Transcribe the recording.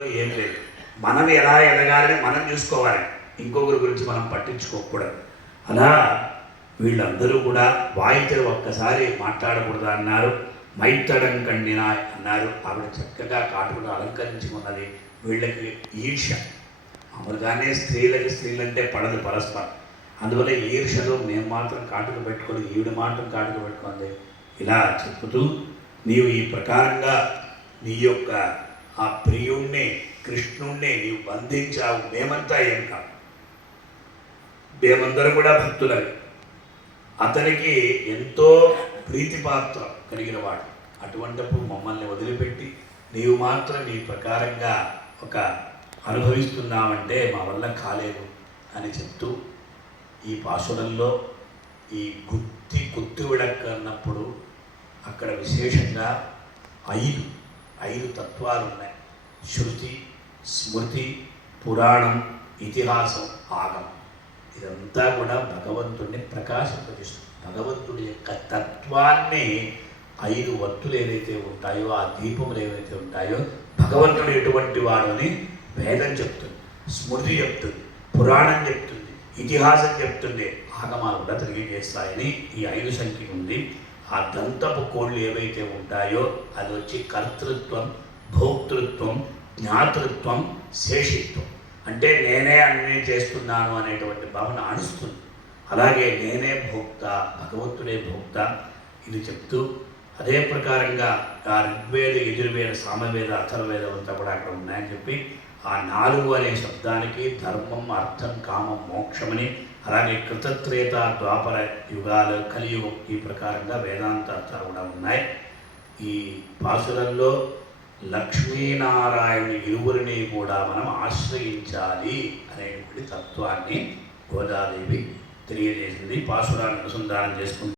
ఏం లేదు. మనం ఎలా ఎదగాలని మనం చూసుకోవాలి, ఇంకొకరి గురించి మనం పట్టించుకోకూడదు. అలా వీళ్ళందరూ కూడా వాయిద్యం ఒక్కసారి మాట్లాడకూడదు అన్నారు. మైత్తడం కండిన అన్నారు. ఆవిడ చక్కగా కాటుకులు అలంకరించుకున్నది. వీళ్ళకి ఈర్ష్య మామూలుగానే స్త్రీలంటే పడదు పరస్పరం. అందువల్ల ఈర్ష్యలో మేము మాత్రం కాటుకు పెట్టుకొని ఈవిడ మాత్రం కాటుకు పెట్టుకుంది. ఇలా చెప్పుతూ నీవు ఈ ప్రకారంగా నీ యొక్క ఆ ప్రియుణ్ణి కృష్ణుణ్ణి నీవు బంధించావు. మేమంతా ఏం కాదు, మేమందరం కూడా భక్తులవి. అతనికి ఎంతో ప్రీతిపాత్ర కలిగిన వాడు. అటువంటిప్పుడు మమ్మల్ని వదిలిపెట్టి నీవు మాత్రం నీ ప్రకారంగా ఒక అనుభవిస్తున్నావంటే మా వల్ల కాలేదు అని చెప్తూ ఈ పాశురంలో ఈ గుత్తి విడక్కన్నప్పుడు అక్కడ విశేషంగా ఐదు తత్వాలు ఉన్నాయి. శృతి, స్మృతి, పురాణం, ఇతిహాసం, ఆగమం. ఇదంతా కూడా భగవంతుడిని ప్రకాశింపజేస్తుంది. భగవంతుడి యొక్క తత్వాన్ని 5 వత్తులు ఏవైతే ఉంటాయో, ఆ దీపములు ఏవైతే ఉంటాయో, భగవంతుడు ఎటువంటి వాడని వేదం చెప్తుంది, స్మృతి చెప్తుంది, పురాణం చెప్తుంది, ఇతిహాసం చెప్తుంది, ఆగమాలు కూడా తెలియజేస్తాయని ఈ 5 సంఖ్య ఉంది. ఆ దంతపు కోళ్ళు ఏవైతే ఉంటాయో అది వచ్చి కర్తృత్వం, భోక్తృత్వం, జ్ఞాతృత్వం, శేషిత్వం. అంటే నేనే అన్నీ చేస్తున్నాను అనేటువంటి భావన అణుస్తుంది. అలాగే నేనే భోక్త, భగవంతుడే భోక్త ఇది చెప్తూ అదే ప్రకారంగా ఆ ఋగ్వేద, యజుర్వేద, సామవేద, అథర్వవేదం అంతా కూడా అక్కడ ఉన్నాయని చెప్పి ఆ 4 అనే శబ్దానికి ధర్మం, అర్థం, కామం, మోక్షమని, అలాగే కృతత్రేత, ద్వాపర యుగాలు, కలియుగం ఈ ప్రకారంగా వేదాంత అర్థాలు కూడా ఉన్నాయి. ఈ పాసురంలో లక్ష్మీనారాయణుని ఇరువురిని కూడా మనం ఆశ్రయించాలి అనేటువంటి తత్వాన్ని గోదాదేవి తెలియజేసింది. పాసురాన్ని అనుసంధానం చేసుకుంటుంది.